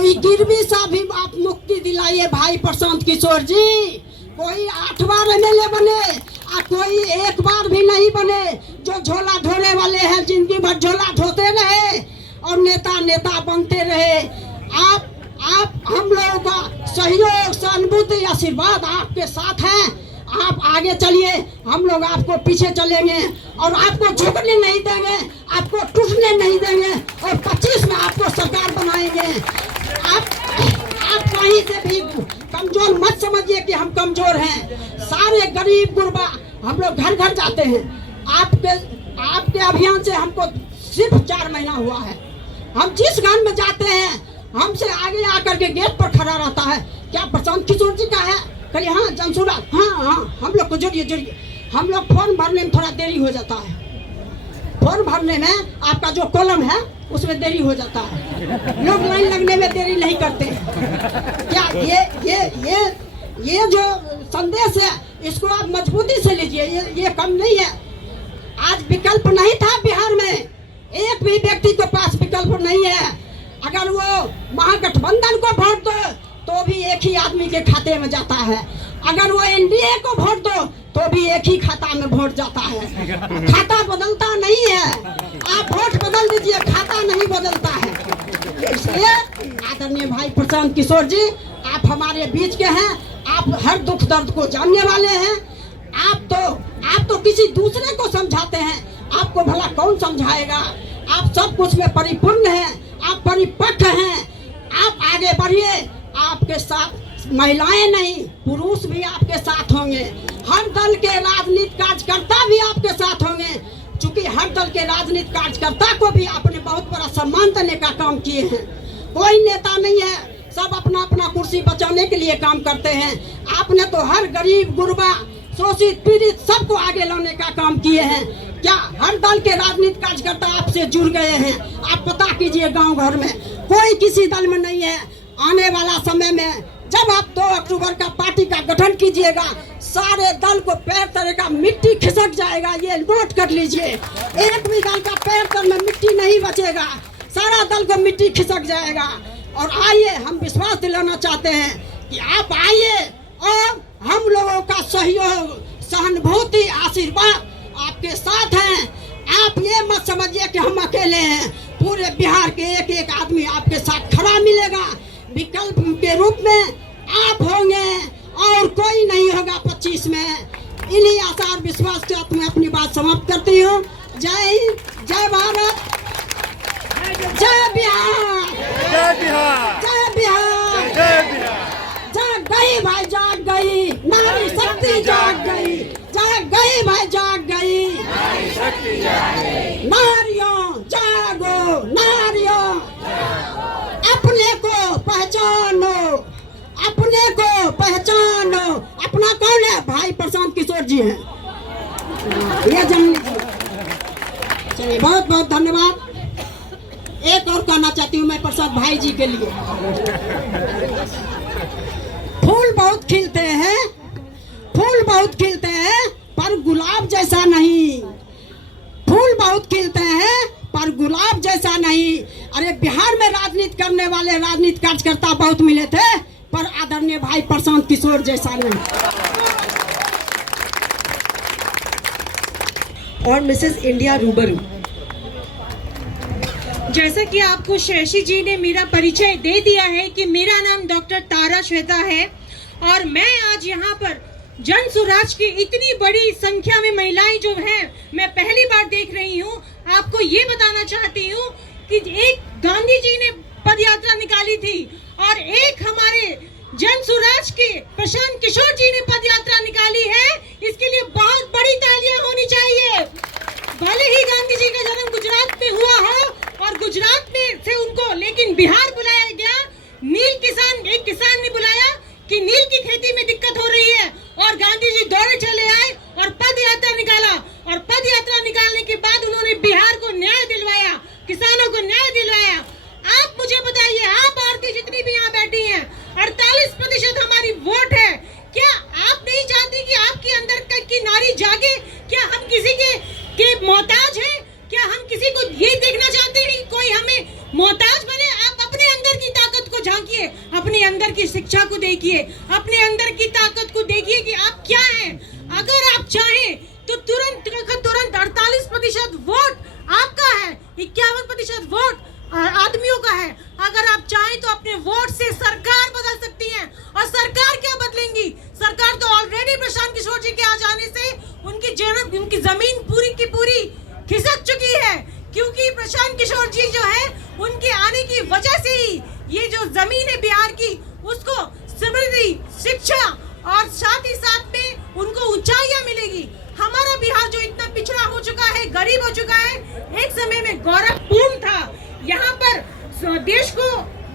कोई गिरवी सा भी आप मुक्ति दिलाइए भाई प्रशांत किशोर जी। कोई 8 बार एमएलए बने और कोई 1 बार भी नहीं बने। जो झोला ढोने वाले हैं जिंदगी भर झोला ढोते रहे और नेता बनते रहे। आप हम लोगों का सहयोग, सहानुभूति, आशीर्वाद आपके साथ है। आप आगे चलिए, हम लोग आपको पीछे चलेंगे और आपको झुकने नहीं देंगे, आपको टूटने नहीं देंगे और 25 में आपको सरकार बनाएंगे। आप कहीं से भी कमजोर मत समझिए कि हम कमजोर हैं। सारे गरीब गुरबा हम लोग घर घर जाते हैं। आपके अभियान से हमको सिर्फ 4 महीना हुआ है। हम जिस गांव में जाते हैं हमसे आगे आकर के गेट पर खड़ा रहता है, क्या प्रशांत किशोर जी का है? कहिए हाँ जनसुरा, हाँ हम लोग को जोड़िए। हम लोग फॉर्म भरने में थोड़ा देरी हो जाता है। फॉर्म भरने में आपका जो कॉलम है उसमें देरी हो जाता है। लोग लाइन लगने में देरी नहीं करते हैं। क्या ये जो संदेश है इसको आप मजबूती से लीजिए। ये कम नहीं है। आज विकल्प नहीं था बिहार में, एक भी व्यक्ति के पास विकल्प नहीं है। अगर वो महागठबंधन को वोट दो तो भी एक ही आदमी के खाते में जाता है। अगर वो एनडीए को वोट दो तो भी एक ही खाता में वोट जाता है। खाता बदलता नहीं है। आप वोट बदल दीजिए, खाता नहीं बदलता है। इसलिए आदरणीय भाई प्रशांत किशोर जी, आप हमारे बीच के हैं। आप हर दुख दर्द को जानने वाले हैं। आप तो किसी दूसरे को समझाते हैं, आपको भला कौन समझाएगा? आप सब कुछ में परिपूर्ण हैं, आप परिपक्व हैं। आप आगे बढ़िए। आपके साथ महिलाएं नहीं, पुरुष भी आपके साथ होंगे। हर दल के राजनीतिक कार्यकर्ता भी आपके साथ होंगे। चूंकि हर दल के राजनीतिक कार्यकर्ता को भी आपने बहुत बड़ा सम्मान देने का काम किए हैं। कोई नेता नहीं है, सब अपना अपना कुर्सी बचाने के लिए काम करते हैं। आपने तो हर गरीब गुरबा, शोषित, पीड़ित सबको आगे लाने का काम किए हैं। क्या हर दल के राजनीतिक कार्यकर्ता आपसे जुड़ गए हैं? आप पता कीजिए गांव घर में कोई किसी दल में नहीं है। आने वाला समय में जब आप 2 अक्टूबर का पार्टी का गठन कीजिएगा, सारे दल को पैर तले का मिट्टी खिसक जाएगा। ये नोट कर लीजिए। एक भी दल का पैर तल में मिट्टी नहीं बचेगा, सारा दल को मिट्टी खिसक जाएगा। और आइए, हम विश्वास दिलाना चाहते हैं कि आप आइए और हम लोगों का सहयोग, सहानुभूति, आशीर्वाद आपके साथ हैं। आप ये मत समझिए कि हम अकेले हैं। पूरे बिहार के एक एक आदमी आपके साथ खड़ा मिलेगा। विकल्प के रूप में आप होंगे और कोई नहीं होगा 25 में। इन्हीं आशा और विश्वास के साथ मैं अपनी बात समाप्त करती हूँ। जय हिंद, जय भारत, जय बिहार, जय बिहार, जय बिहार, जय बिहार। जाग गई भाई, जाग गई नारी शक्ति, जाग गई, जाग गई भाई, जाग गई नारी शक्ति जाग गई। नारियों जागो, नारियों अपने को पहचानो, अपने को पहचानो। अपना कौन है? भाई प्रशांत किशोर जी हैं। ये जान लीजिए। चलिए, बहुत बहुत धन्यवाद। एक और कहना चाहती हूँ मैं प्रसाद भाई जी के लिए। फूल बहुत खिलते हैं, फूल बहुत खिलते हैं, पर गुलाब जैसा नहीं। फूल बहुत खिलते हैं पर गुलाब जैसा नहीं। अरे बिहार में राजनीति करने वाले राजनीतिक कार्यकर्ता बहुत मिले थे, पर आदरणीय भाई प्रशांत किशोर जैसा नहीं। और मिसेस इंडिया रूबरू, जैसा कि आपको शशि जी ने मेरा परिचय दे दिया है कि मेरा नाम डॉक्टर तारा श्वेता है और मैं आज यहाँ पर जन स्वराज की इतनी बड़ी संख्या में महिलाएं जो हैं मैं पहली बार देख रही हूँ। आपको ये बताना चाहती हूँ कि एक गांधी जी ने पदयात्रा निकाली थी और एक हमारे जन स्वराज के प्रशांत किशोर जी ने पदयात्रा निकाली है। इसके लिए बहुत बड़ी तालियां होनी चाहिए। भले ही गांधी जी का जन्म गुजरात में हुआ हो और गुजरात में से उनको लेकिन बिहार बुलाया गया। नील किसान, एक किसान ने बुलाया कि नील की खेती में दिक्कत हो रही है और गांधी जी दौड़े चले आए और पद यात्रा निकाला और पद यात्रा निकालने के बाद उन्होंने बिहार को न्याय दिलवाया, किसानों को न्याय दिलवाया। आप मुझे बताइए, आप औरतें जितनी भी यहाँ बैठी हैं, 48% हमारी वोट है। क्या आप नहीं चाहती कि आपके अंदर की नारी जागे? क्या हम किसी के मोहताज हैं? क्या हम किसी को ये देखना चाहते हैं कि कोई हमें मोहताज बने? आप अपने अंदर की ताकत को अपने अंदर की शिक्षा को देखिए, अपने अंदर की ताकत को देखिए कि आप क्या हैं। अगर आप चाहें तो तुरंत 48% वोट आपका है, 51% वोट आदमियों का है। अगर आप चाहें तो अपने वोट से सरकार बदल सकती हैं। और सरकार क्या बदलेंगी? सरकार तो ऑलरेडी प्रशांत किशोर जी के आ जाने से उनकी जमीन पूरी की पूरी खिसक चुकी है, क्योंकि प्रशांत किशोर जी जो है उनके आने की वजह से ही ये जो जमीन है बिहार की, उसको समृद्धि, शिक्षा और साथ ही साथ में उनको ऊंचाइयां मिलेगी। हमारा बिहार जो इतना पिछड़ा हो चुका है, गरीब हो चुका है, एक समय में गौरवपूर्ण था। यहाँ पर देश को,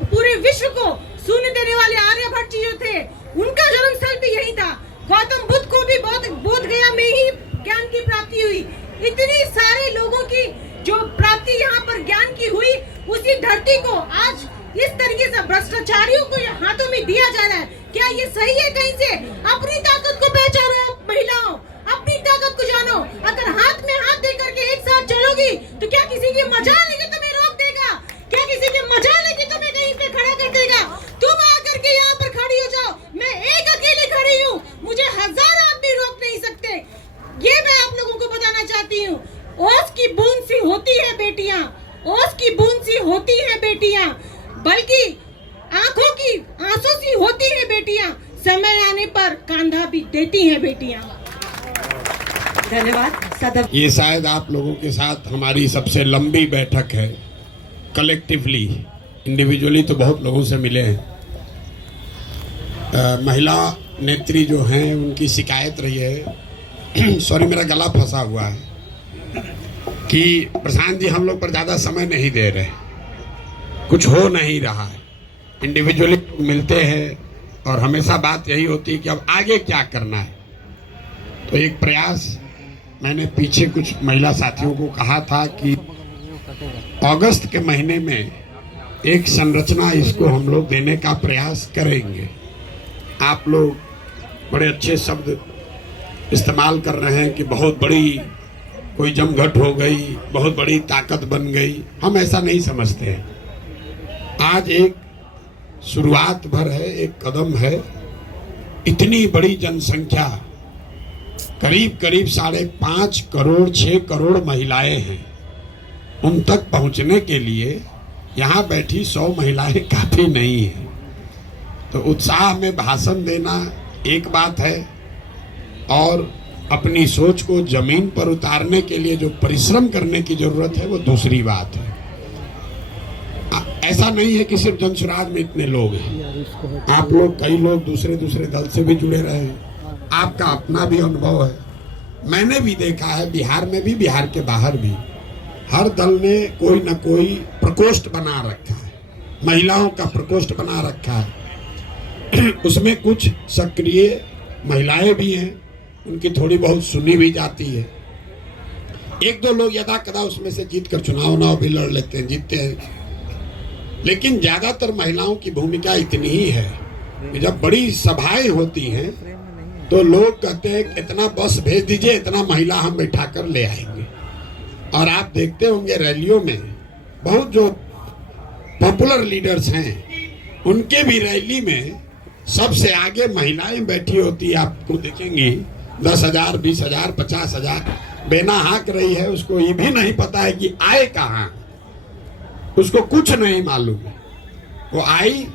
पूरे विश्व को सुनने देने वाले आर्यभट्ट जी जो थे, उनका जन्म स्थल भी यही था। गौतम बुद्ध को भी बोध गया में ही ज्ञान की प्राप्ति हुई। इतनी सारे लोगों की जो प्राप्ति यहाँ पर ज्ञान की हुई, उसी धरती को आज इस तरीके से भ्रष्टाचारियों को हाथों में दिया जा रहा है। क्या ये सही है? कहीं से अपनी ताकत को पहचानो महिलाओं, अपनी ताकत को जानो। अगर हाथ में हाथ दे करके एक साथ चलोगी तो क्या किसी की मजाल लेके तुम्हें रोक देगा? क्या किसी की मजाल लेके तुम्हें कहीं पे खड़ा कर देगा? तुम आकर के यहाँ पर खड़ी हो जाओ, मैं एक अकेले खड़ी हूँ, मुझे 1000 आदमी रोक नहीं सकते। ये मैं आप लोगों को बताना चाहती हूँ। ओस की बूंद सी होती है बेटियां, ओस की बूंद सी होती है बेटियां, बल्कि आंखों की आंसू सी होती है बेटियां, समय आने पर कांधा भी देती हैं बेटियां। धन्यवाद सदर। ये शायद आप लोगों के साथ हमारी सबसे लंबी बैठक है कलेक्टिवली। इंडिविजुअली तो बहुत लोगों से मिले हैं। महिला नेत्री जो हैं उनकी शिकायत रही है सॉरी मेरा गला फंसा हुआ है कि प्रशांत जी हम लोग पर ज़्यादा समय नहीं दे रहे, कुछ हो नहीं रहा है। इंडिविजुअली मिलते हैं और हमेशा बात यही होती है कि अब आगे क्या करना है। तो एक प्रयास मैंने पीछे कुछ महिला साथियों को कहा था कि अगस्त के महीने में एक संरचना इसको हम लोग देने का प्रयास करेंगे। आप लोग बड़े अच्छे शब्द इस्तेमाल कर रहे हैं कि बहुत बड़ी कोई जमघट हो गई, बहुत बड़ी ताकत बन गई। हम ऐसा नहीं समझते हैं। आज एक शुरुआत भर है, एक कदम है। इतनी बड़ी जनसंख्या, करीब करीब 5.5 करोड़ 6 करोड़ महिलाएं हैं। उन तक पहुंचने के लिए यहाँ बैठी 100 महिलाएं काफी नहीं है। तो उत्साह में भाषण देना एक बात है, और अपनी सोच को जमीन पर उतारने के लिए जो परिश्रम करने की जरूरत है वो दूसरी बात है। ऐसा नहीं है कि सिर्फ जनसुराज में इतने लोग हैं। आप लोग, कई लोग दूसरे दल से भी जुड़े रहे हैं। आपका अपना भी अनुभव है, मैंने भी देखा है बिहार में भी, बिहार के बाहर भी। हर दल ने कोई न कोई प्रकोष्ठ बना रखा है, महिलाओं का प्रकोष्ठ बना रखा है। उसमें कुछ सक्रिय महिलाएं भी हैं, उनकी थोड़ी बहुत सुनी भी जाती है। एक दो लोग यदा कदा उसमें से जीत कर चुनाव भी लड़ लेते हैं, जीतते हैं। लेकिन ज्यादातर महिलाओं की भूमिका इतनी ही है कि जब बड़ी सभाएं होती हैं तो लोग कहते हैं इतना बस भेज दीजिए, इतना महिला हम बैठा कर ले आएंगे। और आप देखते होंगे रैलियों में बहुत जो पॉपुलर लीडर्स हैं उनके भी रैली में सबसे आगे महिलाएं बैठी होती है। आपको देखेंगी 10,000 20,000 50,000 बेना हाँक रही है, उसको ये भी नहीं पता है कि आए कहाँ, उसको कुछ नहीं मालूम है। वो आई,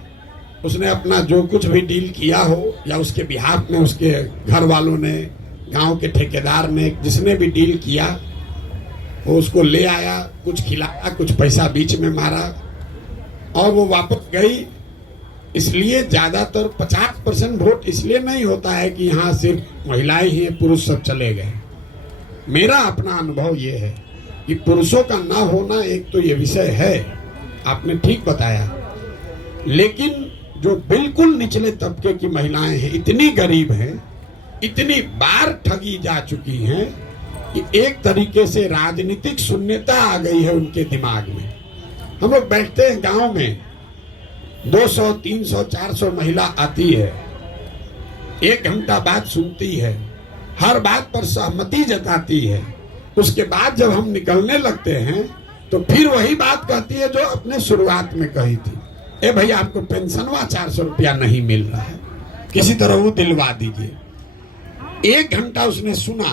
उसने अपना जो कुछ भी डील किया हो या उसके बिहाफ में उसके घर वालों ने, गांव के ठेकेदार ने, जिसने भी डील किया वो उसको ले आया, कुछ खिलाया, कुछ पैसा बीच में मारा और वो वापस गई। इसलिए ज्यादातर 50% वोट इसलिए नहीं होता है कि यहाँ सिर्फ महिलाएं ही हैं, पुरुष सब चले गए। मेरा अपना अनुभव ये है कि पुरुषों का ना होना एक तो ये विषय है, आपने ठीक बताया, लेकिन जो बिल्कुल निचले तबके की महिलाएं हैं, इतनी गरीब हैं, इतनी बार ठगी जा चुकी हैं कि एक तरीके से राजनीतिक शून्यता आ गई है उनके दिमाग में। हम लोग बैठते हैं गांव में, 200 300 400 महिला आती है, 1 घंटा बात सुनती है, हर बात पर सहमति जताती है। उसके बाद जब हम निकलने लगते हैं तो फिर वही बात कहती है जो अपने शुरुआत में कही थी। ए भैया हमको पेंशनवा 400 रुपया नहीं मिल रहा है, किसी तरह वो दिलवा दीजिए। 1 घंटा उसने सुना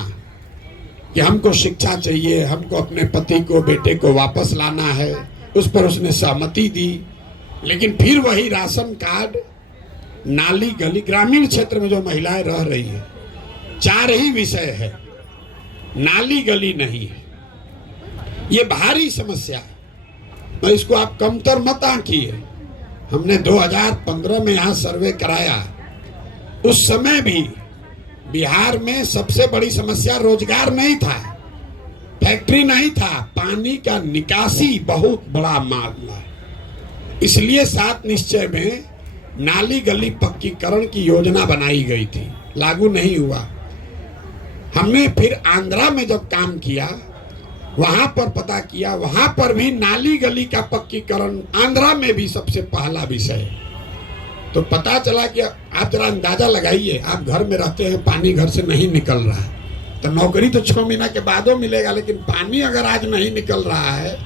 कि हमको शिक्षा चाहिए, हमको अपने पति को, बेटे को वापस लाना है, उस पर उसने सहमति दी। लेकिन फिर वही राशन कार्ड, नाली गली, ग्रामीण क्षेत्र में जो महिलाएं रह रही है, 4 ही विषय है, नाली गली नहीं है। ये भारी समस्या है, तो इसको आप कमतर मत आंकिए। हमने 2015 में यहाँ सर्वे कराया, उस समय भी बिहार में सबसे बड़ी समस्या रोजगार नहीं था, फैक्ट्री नहीं था, पानी का निकासी बहुत बड़ा मामला है। इसलिए 7 निश्चय में नाली गली पक्कीकरण की योजना बनाई गई थी, लागू नहीं हुआ। हमने फिर आंध्रा में जब काम किया, वहां पर पता किया, वहां पर भी नाली गली का पक्कीकरण आंध्रा में भी सबसे पहला विषय। तो पता चला कि आप जरा अंदाजा लगाइए, आप घर में रहते हैं, पानी घर से नहीं निकल रहा है, तो नौकरी तो 6 महीना के बाद मिलेगा, लेकिन पानी अगर आज नहीं निकल रहा है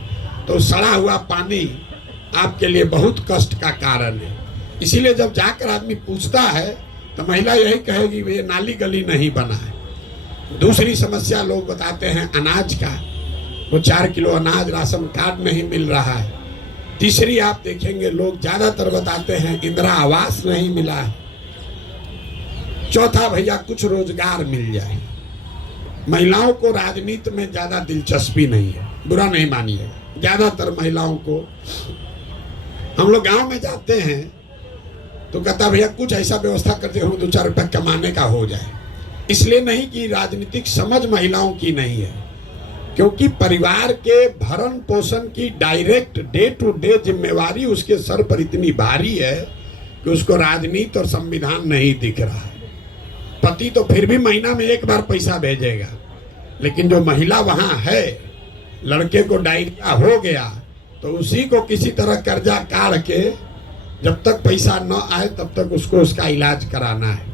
तो सड़ा हुआ पानी आपके लिए बहुत कष्ट का कारण है। इसीलिए जब जाकर आदमी पूछता है तो महिला यही कहेगी ये नाली गली नहीं बना है। दूसरी समस्या लोग बताते हैं अनाज का, वो 4 किलो अनाज राशन कार्ड नहीं मिल रहा है। तीसरी आप देखेंगे लोग ज्यादातर बताते हैं इंदिरा आवास नहीं मिला है। चौथा भैया कुछ रोजगार मिल जाए। महिलाओं को राजनीति में ज्यादा दिलचस्पी नहीं है, बुरा नहीं मानिएगा। ज्यादातर महिलाओं को, हम लोग गांव में जाते हैं तो कहता भैया कुछ ऐसा व्यवस्था करते हो 2-4 रुपया कमाने का हो जाए। इसलिए नहीं कि राजनीतिक समझ महिलाओं की नहीं है, क्योंकि परिवार के भरण पोषण की डायरेक्ट डे टू डे जिम्मेवारी उसके सर पर इतनी भारी है कि उसको राजनीति और संविधान नहीं दिख रहा है। पति तो फिर भी महीना में 1 बार पैसा भेजेगा, लेकिन जो महिला वहां है, लड़के को डायरिया हो गया तो उसी को किसी तरह कर्जा काढ़ के जब तक पैसा न आए तब तक उसको उसका इलाज कराना है।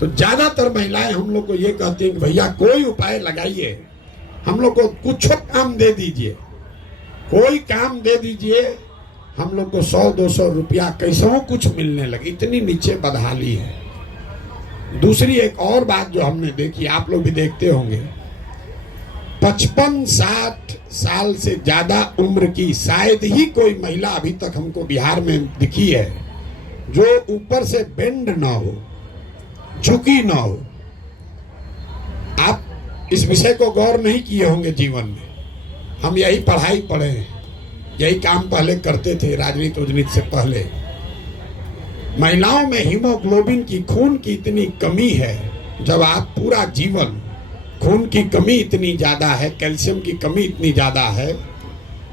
तो ज्यादातर महिलाएं हम लोग को ये कहती हैं कि भैया कोई उपाय लगाइए, हम लोग को कुछ काम दे दीजिए, कोई काम दे दीजिए, हम लोग को 100-200 रुपया कैसे कुछ मिलने लगे। इतनी नीचे बदहाली है। दूसरी एक और बात जो हमने देखी, आप लोग भी देखते होंगे, 55-60 साल से ज्यादा उम्र की शायद ही कोई महिला अभी तक हमको बिहार में दिखी है जो ऊपर से बेंड ना हो, झुकी ना हो। आप इस विषय को गौर नहीं किए होंगे जीवन में। हम यही पढ़ाई पढ़े हैं, यही काम पहले करते थे राजनीति से पहले। महिलाओं में हीमोग्लोबिन की, खून की इतनी कमी है, जब आप पूरा जीवन, खून की कमी इतनी ज्यादा है, कैल्शियम की कमी इतनी ज्यादा है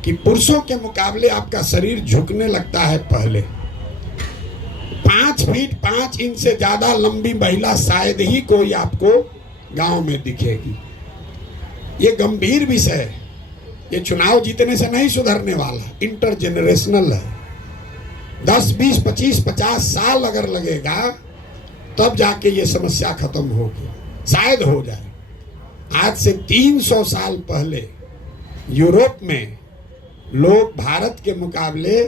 कि पुरुषों के मुकाबले आपका शरीर झुकने लगता है। पहले 5 फीट 5 इंच से ज्यादा लंबी महिला शायद ही कोई आपको गांव में दिखेगी। ये गंभीर विषय है, ये चुनाव जीतने से नहीं सुधरने वाला, इंटरजेनरेशनल है। 10, 20, 25, 50 साल अगर लगेगा तब जाके ये समस्या खत्म होगी, शायद हो जाए। आज से 300 साल पहले यूरोप में लोग भारत के मुकाबले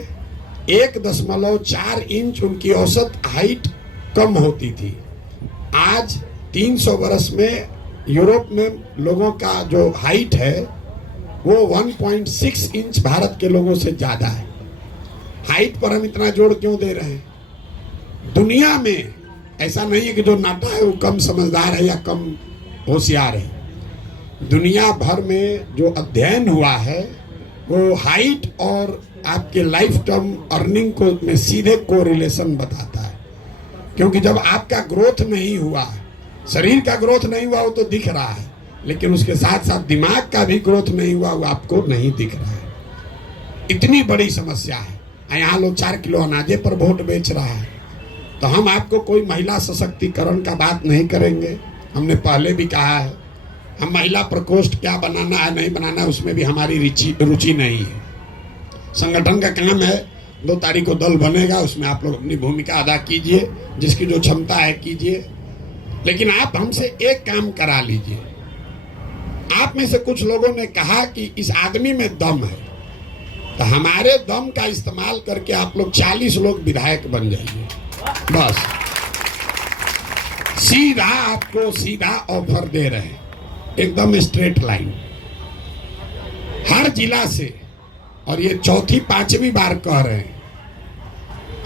1.4 इंच उनकी औसत हाइट कम होती थी। आज 300 वर्ष में यूरोप में लोगों का जो हाइट है वो 1.6 इंच भारत के लोगों से ज्यादा है। हाइट पर हम इतना जोर क्यों दे रहे हैं? दुनिया में ऐसा नहीं है कि जो नाटा है वो कम समझदार है या कम होशियार है। दुनिया भर में जो अध्ययन हुआ है वो हाइट और आपके लाइफ टर्म अर्निंग को में सीधे कोरिलेशन बताता है। क्योंकि जब आपका ग्रोथ नहीं हुआ, शरीर का ग्रोथ नहीं हुआ, वो तो दिख रहा है, लेकिन उसके साथ साथ दिमाग का भी ग्रोथ नहीं हुआ, वो आपको नहीं दिख रहा है। इतनी बड़ी समस्या है। यहाँ लोग 4 किलो अनाजे पर वोट बेच रहा है। तो हम आपको कोई महिला सशक्तिकरण का बात नहीं करेंगे। हमने पहले भी कहा है, हम महिला प्रकोष्ठ क्या बनाना है नहीं बनाना है उसमें भी हमारी रुचि नहीं है। संगठन का काम है, 2 तारीख को दल बनेगा, उसमें आप लोग अपनी भूमिका अदा कीजिए, जिसकी जो क्षमता है कीजिए। लेकिन आप हमसे एक काम करा लीजिए। आप में से कुछ लोगों ने कहा कि इस आदमी में दम है, तो हमारे दम का इस्तेमाल करके आप लोग 40 लोग विधायक बन जाइए, बस। सीधा आपको सीधा ऑफर दे रहे हैं, एकदम स्ट्रेट लाइन, हर जिला से। और ये चौथी पांचवी बार कह रहे हैं,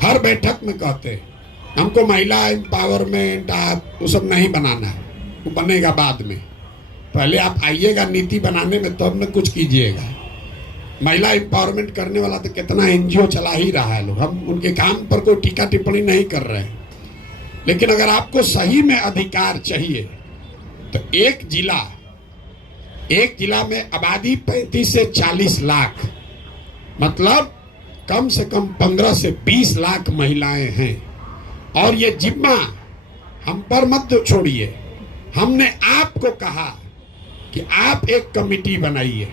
हर बैठक में कहते हैं हमको महिला एम्पावरमेंट वो सब नहीं बनाना है, वो बनेगा बाद में, पहले आप आइएगा नीति बनाने में, तब में कुछ कीजिएगा। महिला एम्पावरमेंट करने वाला तो कितना एनजीओ चला ही रहा है लोग, हम उनके काम पर कोई टीका टिप्पणी नहीं कर रहे हैं। लेकिन अगर आपको सही में अधिकार चाहिए तो एक जिला में आबादी 35 से 40 लाख, मतलब कम से कम 15 से 20 लाख महिलाएं हैं। और ये जिम्मा हम पर मत छोड़िए, हमने आपको कहा कि आप एक कमेटी बनाइए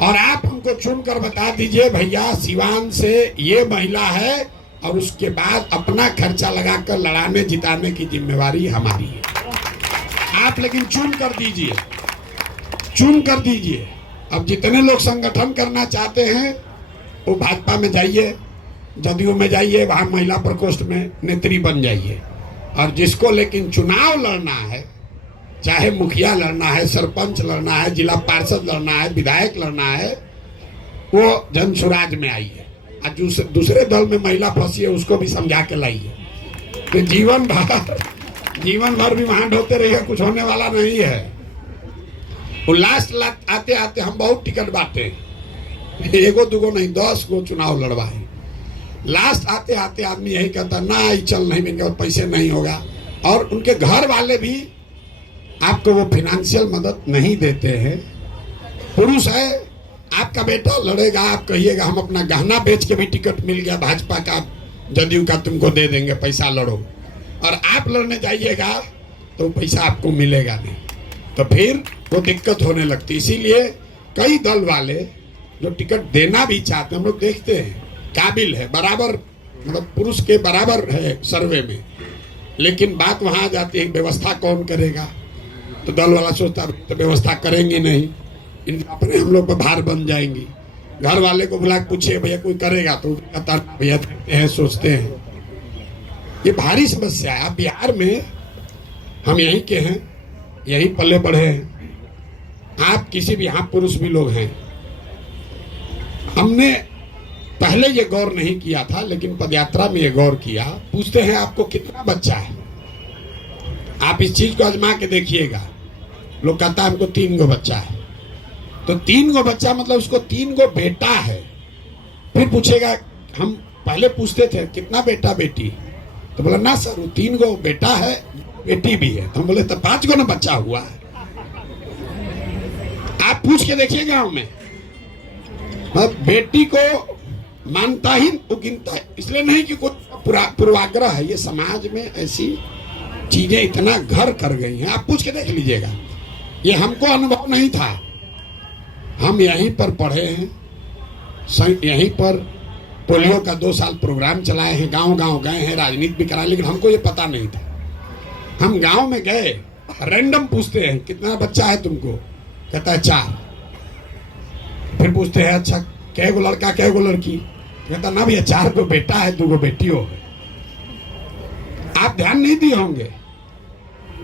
और आप हमको चुनकर बता दीजिए भैया सिवान से ये महिला है, और उसके बाद अपना खर्चा लगाकर लड़ाने जिताने की जिम्मेवारी हमारी है। आप लेकिन चुन कर दीजिए। अब जितने लोग संगठन करना चाहते हैं वो भाजपा में जाइए, जदयू में जाइए, वहां महिला प्रकोष्ठ में नेत्री बन जाइए। और जिसको लेकिन चुनाव लड़ना है, चाहे मुखिया लड़ना है, सरपंच लड़ना है, जिला पार्षद लड़ना है, विधायक लड़ना है, वो जन स्वराज में आइए। और दूसरे दल में महिला फंसी है उसको भी समझा के लाइए। तो जीवन भर भी वहां ढोते रहिए, कुछ होने वाला नहीं है। वो लास्ट आते आते हम बहुत टिकट बांटे, एगो दूगो नहीं 10 गो चुनाव लड़वाए। लास्ट आते आते आदमी यही कहता ना चल नहीं मिलेगा, पैसे नहीं होगा। और उनके घर वाले भी आपको वो फाइनेंशियल मदद नहीं देते हैं। पुरुष है, आपका बेटा लड़ेगा, आप कहिएगा हम अपना गहना बेच के भी टिकट मिल गया भाजपा का, जदयू का, तुमको दे देंगे, पैसा लड़ो। और आप लड़ने जाइएगा तो पैसा आपको मिलेगा नहीं, तो फिर वो दिक्कत होने लगती। इसीलिए कई दल वाले जो टिकट देना भी चाहते हैं, हम लोग देखते हैं काबिल है, बराबर, मतलब पुरुष के बराबर है सर्वे में, लेकिन बात वहां जाती है व्यवस्था कौन करेगा। तो दल वाला सोचता तो व्यवस्था करेंगे नहीं, इन अपने हम लोग पर भार बन जाएंगी। घर वाले को बुला के पूछे भैया कोई करेगा, तो कहता भैया देखते हैं, सोचते हैं। ये भारी समस्या है। अब बिहार में हम यहीं के हैं, यहीं पले बढ़े हैं, आप किसी भी, यहाँ पुरुष भी लोग हैं। हमने पहले ये गौर नहीं किया था, लेकिन पदयात्रा में ये गौर किया। पूछते हैं आपको कितना बच्चा है, आप इस चीज को आजमा के देखिएगा। लोग कहता है हमको 3 गो बच्चा है, तो 3 गो बच्चा मतलब उसको 3 गो बेटा है। फिर पूछेगा, हम पहले पूछते थे कितना बेटा बेटी, तो बोला ना सर वो 3 गो बेटा है, बेटी भी है। तो हम बोले तो 5 गो ना बच्चा हुआ है। आप पूछ के देखिए गांव में, बेटी को मानता ही वो गिनता है, इसलिए नहीं कि कोई पूर्वाग्रह है, ये समाज में ऐसी चीजें इतना घर कर गई हैं। आप पूछ के देख लीजिएगा, ये हमको अनुभव नहीं था, हम यहीं पर पढ़े हैं, यहीं पर पोलियो का 2 साल प्रोग्राम चलाए हैं, गांव गांव गए हैं, राजनीति भी कराए, लेकिन हमको ये पता नहीं था। हम गांव में गए, रैंडम पूछते हैं कितना बच्चा है तुमको, कहता है 4। फिर पूछते हैं अच्छा कै गो लड़का कै गो लड़की, कहता ना भैया 4 गो बेटा है, 2 गो बेटी हो। आप ध्यान नहीं दिए होंगे,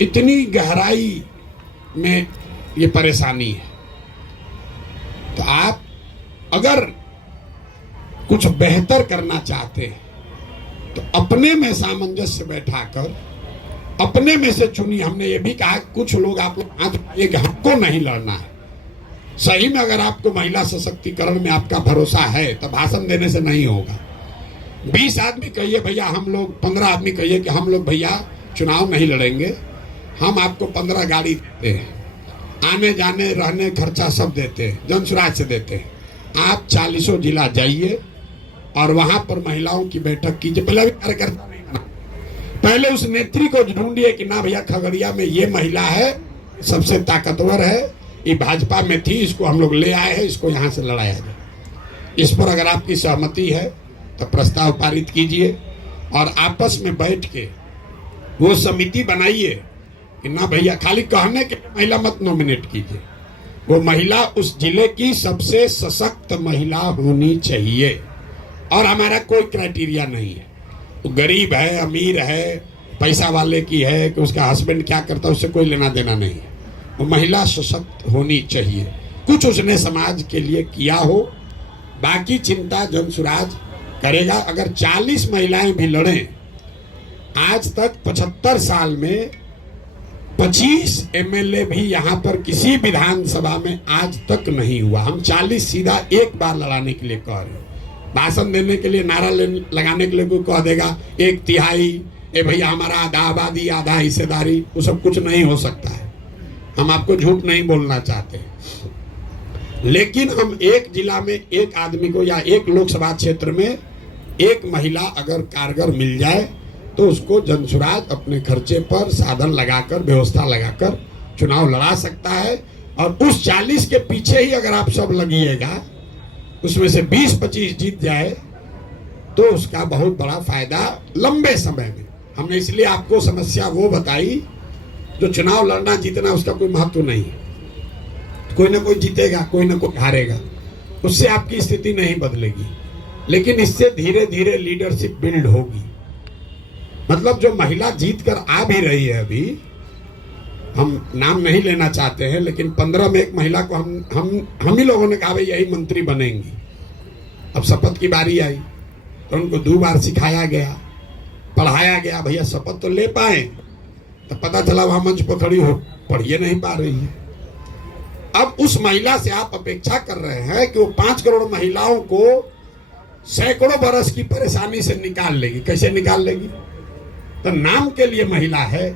इतनी गहराई में ये परेशानी है। तो आप अगर कुछ बेहतर करना चाहते हैं तो अपने में सामंजस्य बैठाकर अपने में से चुनिए। हमने ये भी कहा कुछ लोग आप लोग हाथ उठाइए कि हमको नहीं लड़ना है। सही में अगर आपको महिला सशक्तिकरण में आपका भरोसा है तो भाषण देने से नहीं होगा। 20 आदमी कहिए भैया हम लोग, 15 आदमी कहिए कि हम लोग भैया चुनाव नहीं लड़ेंगे, हम आपको 15 गाड़ी देते हैं, आने जाने रहने खर्चा सब देते हैं, जन स्वराज से देते हैं। आप 40 जिला जाइए और वहां पर महिलाओं की बैठक कीजिए। पहले भी कार्यकर्ता नहीं बना, पहले उस नेत्री को ढूंढिए कि ना भैया खगड़िया में ये महिला है, सबसे ताकतवर है, ये भाजपा में थी, इसको हम लोग ले आए हैं, इसको यहाँ से लड़ाया जाए। इस पर अगर आपकी सहमति है तो प्रस्ताव पारित कीजिए और आपस में बैठ के वो समिति बनाइए कि ना भैया खाली कहने के महिला मत नॉमिनेट कीजिए, वो महिला उस जिले की सबसे सशक्त महिला होनी चाहिए। और हमारा कोई क्राइटेरिया नहीं है, वो गरीब है, अमीर है, पैसा वाले की है, कि उसका हस्बैंड क्या करता है, उससे कोई लेना देना नहीं है। वो महिला सशक्त होनी चाहिए, कुछ उसने समाज के लिए किया हो। बाकी चिंता जनसुराज करेगा। अगर 40 महिलाएं भी लड़ें, आज तक 75 साल में 25 एमएलए भी यहाँ पर किसी विधानसभा में आज तक नहीं हुआ। हम 40 सीधा एक बार लड़ाने के लिए कह रहे हैं। भाषण देने के लिए, नारा लगाने के लिए कोई कह देगा 1/3, ए भैया हमारा आधा आबादी, आधा हिस्सेदारी, वो सब कुछ नहीं हो सकता है। हम आपको झूठ नहीं बोलना चाहते, लेकिन हम एक जिला में एक आदमी को या एक लोकसभा क्षेत्र में एक महिला अगर कारगर मिल जाए तो उसको जनसुराज अपने खर्चे पर साधन लगाकर, व्यवस्था लगाकर चुनाव लड़ा सकता है। और उस 40 के पीछे ही अगर आप सब लगिएगा, उसमें से 20-25 जीत जाए तो उसका बहुत बड़ा फायदा लंबे समय में। हमने इसलिए आपको समस्या वो बताई, जो चुनाव लड़ना जीतना उसका कोई महत्व नहीं है। कोई ना कोई जीतेगा, कोई ना कोई हारेगा, उससे आपकी स्थिति नहीं बदलेगी। लेकिन इससे धीरे धीरे लीडरशिप बिल्ड होगी। मतलब जो महिला जीत कर आ भी रही है, अभी हम नाम नहीं लेना चाहते हैं, लेकिन 15 में एक महिला को हम ही लोगों ने कहा भाई यही मंत्री बनेंगी। अब शपथ की बारी आई तो उनको 2 बार सिखाया गया, पढ़ाया गया, भैया शपथ तो ले पाए। तो पता चला वहां मंच पर खड़ी हो पढ़िए नहीं पा रही है। अब उस महिला से आप अपेक्षा कर रहे हैं कि वो 5 करोड़ महिलाओं को सैकड़ों बरस की परेशानी से निकाल लेगी। कैसे निकाल लेगी? तो नाम के लिए महिला है,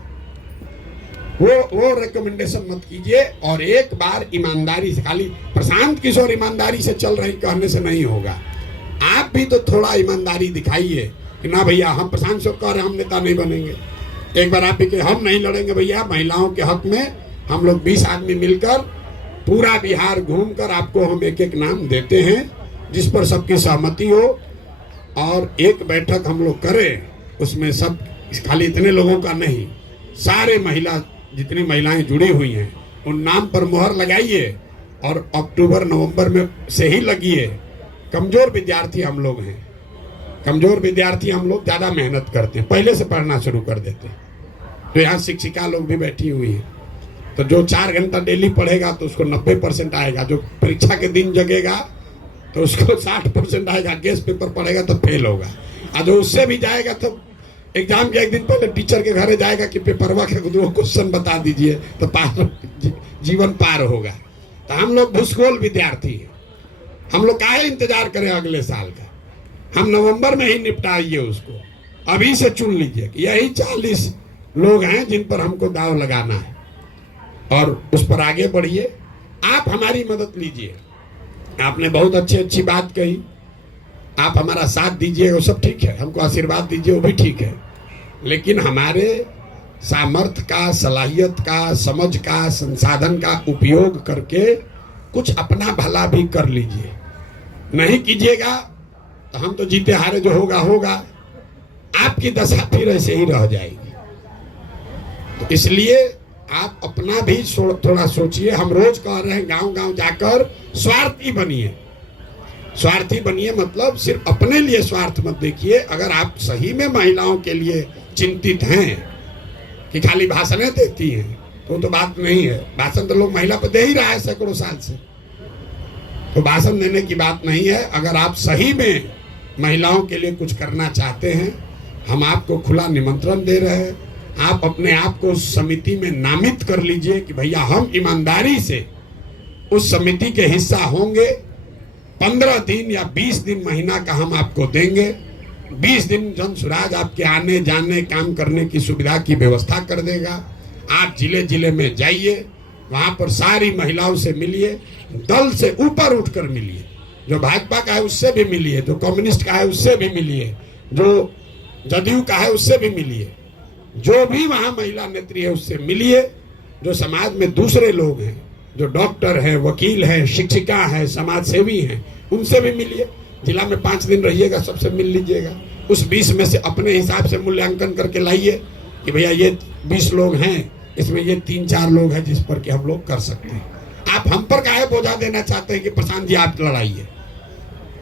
वो रिकमेंडेशन मत कीजिए। और एक बार ईमानदारी से, खाली प्रशांत किशोर ईमानदारी से चल रही कहने से नहीं होगा। आप भी तो थोड़ा ईमानदारी दिखाइए कि ना भैया हम प्रशांत किशोर कह रहे हम नेता नहीं बनेंगे। एक बार आप भी हम नहीं लड़ेंगे भैया, महिलाओं के हक में हम लोग 20 आदमी मिलकर पूरा बिहार घूमकर आपको हम एक नाम देते हैं, जिस पर सबकी सहमति हो। और एक बैठक हम लोग करें, उसमें सब, खाली इतने लोगों का नहीं, सारे महिला, जितनी महिलाएं जुड़ी हुई हैं उन नाम पर मोहर लगाइए और अक्टूबर नवंबर में से ही लगिए। कमजोर विद्यार्थी हम लोग हैं, कमजोर विद्यार्थी हम लोग ज़्यादा मेहनत करते हैं, पहले से पढ़ना शुरू कर देते हैं। तो यहाँ शिक्षिका लोग भी बैठी हुई हैं, तो जो 4 घंटा डेली पढ़ेगा तो उसको 90% आएगा। जो परीक्षा के दिन जगेगा तो उसको 60% आएगा। गेस्ट पेपर पढ़ेगा तो फेल होगा। और जो उससे भी जाएगा तो एग्जाम के एक दिन पहले टीचर के घरे जाएगा कि पेपरवा के 2 क्वेश्चन बता दीजिए, तो जीवन पार होगा। तो हम लोग भूसगोल विद्यार्थी हैं, हम लोग काहे इंतजार करें अगले साल का? हम नवंबर में ही निपटाइए उसको। अभी से चुन लीजिए कि यही 40 लोग हैं जिन पर हमको दाव लगाना है, और उस पर आगे बढ़िए। आप हमारी मदद लीजिए। आपने बहुत अच्छी बात कही, आप हमारा साथ दीजिए, वो सब ठीक है, हमको आशीर्वाद दीजिए, वो भी ठीक है। लेकिन हमारे सामर्थ्य का, सलाहियत का, समझ का, संसाधन का उपयोग करके कुछ अपना भला भी कर लीजिए। नहीं कीजिएगा तो हम तो जीते हारे जो होगा होगा, आपकी दशा फिर ऐसे ही रह जाएगी। तो इसलिए आप अपना भी थोड़ा सोचिए। हम रोज कह रहे हैं गांव गांव जाकर स्वार्थी बनिए। स्वार्थी बनिए मतलब सिर्फ अपने लिए स्वार्थ मत देखिए। अगर आप सही में महिलाओं के लिए चिंतित हैं कि खाली भाषणें देती हैं तो बात नहीं है। भाषण तो लोग महिला पर दे ही रहा है सैकड़ों साल से, तो भाषण देने की बात नहीं है। अगर आप सही में महिलाओं के लिए कुछ करना चाहते हैं, हम आपको खुला निमंत्रण दे रहे हैं। आप अपने आप को उस समिति में नामित कर लीजिए कि भैया हम ईमानदारी से उस समिति के हिस्सा होंगे। 15 दिन या 20 दिन महीना का हम आपको देंगे। 20 दिन जनसुराज आपके आने जाने काम करने की सुविधा की व्यवस्था कर देगा। आप जिले जिले में जाइए, वहां पर सारी महिलाओं से मिलिए, दल से ऊपर उठकर मिलिए। जो भाजपा का है उससे भी मिलिए, जो कम्युनिस्ट का है उससे भी मिलिए, जो जदयू का है उससे भी मिलिए, जो भी वहां महिला नेत्री है उससे मिलिए। जो समाज में दूसरे लोग हैं, जो डॉक्टर है, वकील है, शिक्षिका है, समाज सेवी हैं, उनसे भी मिलिए। जिला में 5 दिन रहिएगा, सबसे मिल लीजिएगा। उस 20 में से अपने हिसाब से मूल्यांकन करके लाइए कि भैया ये 20 लोग हैं, इसमें ये 3-4 लोग हैं जिस पर कि हम लोग कर सकते हैं। आप आप हम पर काहे बोझा देना चाहते हैं कि प्रशांत जी आप लड़ाइए?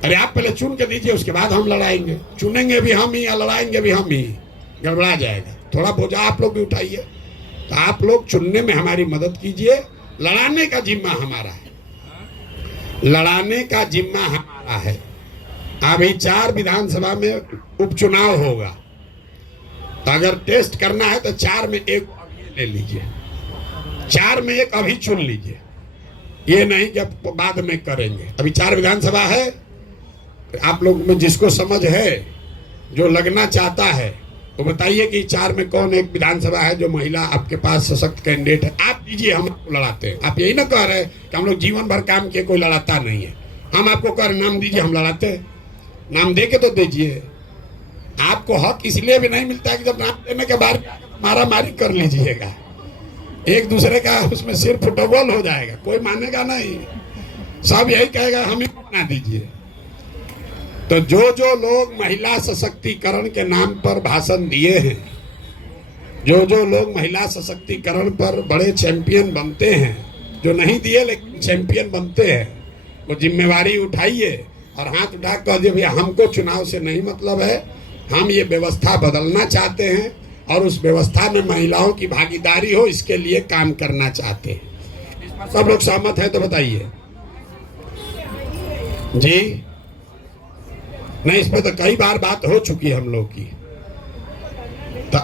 अरे आप पहले चुन के दीजिए, उसके बाद हम लड़ाएंगे। चुनेंगे भी हम ही या लड़ाएंगे भी हम ही, गड़बड़ा जाएगा। थोड़ा बोझा आप लोग भी उठाइए। तो आप लोग चुनने में हमारी मदद कीजिए। लड़ाने का जिम्मा हमारा है, लड़ाने का जिम्मा हमारा है। अभी 4 विधानसभा में उपचुनाव होगा, तो अगर टेस्ट करना है तो 4 में 1 ले लीजिए, 4 में 1 अभी चुन लीजिए। ये नहीं कि अब बाद में करेंगे। अभी 4 विधानसभा है। आप लोग में जिसको समझ है, जो लगना चाहता है, तो बताइए कि 4 में कौन एक विधानसभा है जो महिला आपके पास सशक्त कैंडिडेट है? आप दीजिए, हम आपको लड़ाते हैं। आप यही ना कह रहे कि हम लोग जीवन भर काम किए, कोई लड़ाता नहीं है। हम आपको कह रहे नाम दीजिए, हम लड़ाते हैं। नाम दे के तो दीजिए। आपको हक इसलिए भी नहीं मिलता कि जब नाम देने के बाद मारा मारी कर लीजिएगा, एक दूसरे का उसमें सिर फुटबॉल हो जाएगा, कोई मानेगा नहीं। सब यही कहेगा हम ही बना दीजिए। तो जो लोग महिला सशक्तिकरण के नाम पर भाषण दिए हैं, जो लोग महिला सशक्तिकरण पर बड़े चैंपियन बनते हैं, जो नहीं दिए लेकिन चैंपियन बनते हैं, वो जिम्मेवारी उठाइए और हाथ उठा कर दिए भैया हमको चुनाव से नहीं मतलब है, हम ये व्यवस्था बदलना चाहते हैं और उस व्यवस्था में महिलाओं की भागीदारी हो, इसके लिए काम करना चाहते हैं। सब लोग सहमत हैं तो बताइए जी। नहीं, इस पर तो कई बार बात हो चुकी है हम लोग की। तो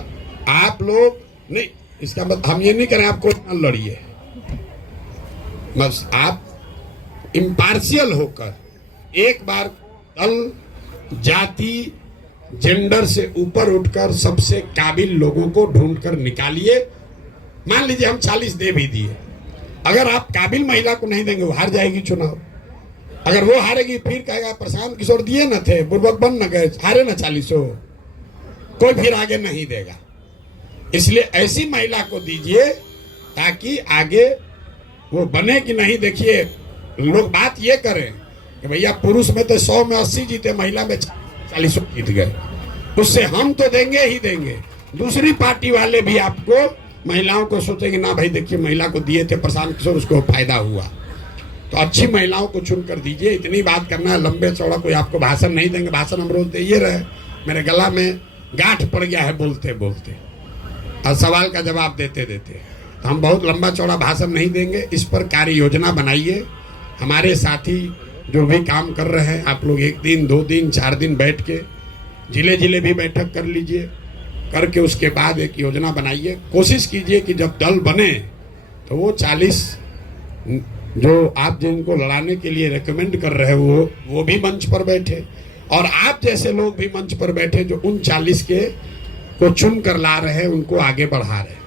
आप लोग नहीं, इसका मतलब हम ये नहीं करें आपको न लड़िए, बस आप इम्पार्शियल होकर एक बार दल, जाति, जेंडर से ऊपर उठकर सबसे काबिल लोगों को ढूंढकर निकालिए। मान लीजिए हम 40 दे भी दिए, अगर आप काबिल महिला को नहीं देंगे वो हार जाएगी चुनाव। अगर वो हारेगी फिर कहेगा प्रशांत किशोर दिए न थे, बुर्बक बन न गए, हारे न 40, कोई फिर आगे नहीं देगा। इसलिए ऐसी महिला को दीजिए ताकि आगे वो बने कि नहीं। देखिए लोग बात ये करें कि भैया पुरुष में तो 100 में 80 जीते, महिला में 40 जीत गए, उससे हम तो देंगे ही देंगे। दूसरी पार्टी वाले भी आपको महिलाओं को सोचेंगे ना भाई देखिए महिला को दिए थे प्रशांत किशोर, उसको फायदा हुआ। तो अच्छी महिलाओं को चुन कर दीजिए। इतनी बात करना है, लंबे चौड़ा कोई आपको भाषण नहीं देंगे। भाषण हम रोज दे ये रहे, मेरे गला में गांठ पड़ गया है बोलते बोलते और सवाल का जवाब देते देते। तो हम बहुत लंबा चौड़ा भाषण नहीं देंगे। इस पर कार्य योजना बनाइए। हमारे साथी जो भी काम कर रहे हैं, आप लोग 1 दिन 2 दिन 4 दिन बैठ के जिले भी बैठक कर लीजिए, करके उसके बाद एक योजना बनाइए। कोशिश कीजिए कि जब दल बने तो वो 40 जो आप जिनको लड़ाने के लिए रेकमेंड कर रहे हो वो भी मंच पर बैठे और आप जैसे लोग भी मंच पर बैठे जो उन 40 के को चुन कर ला रहे हैं, उनको आगे बढ़ा रहे हैं।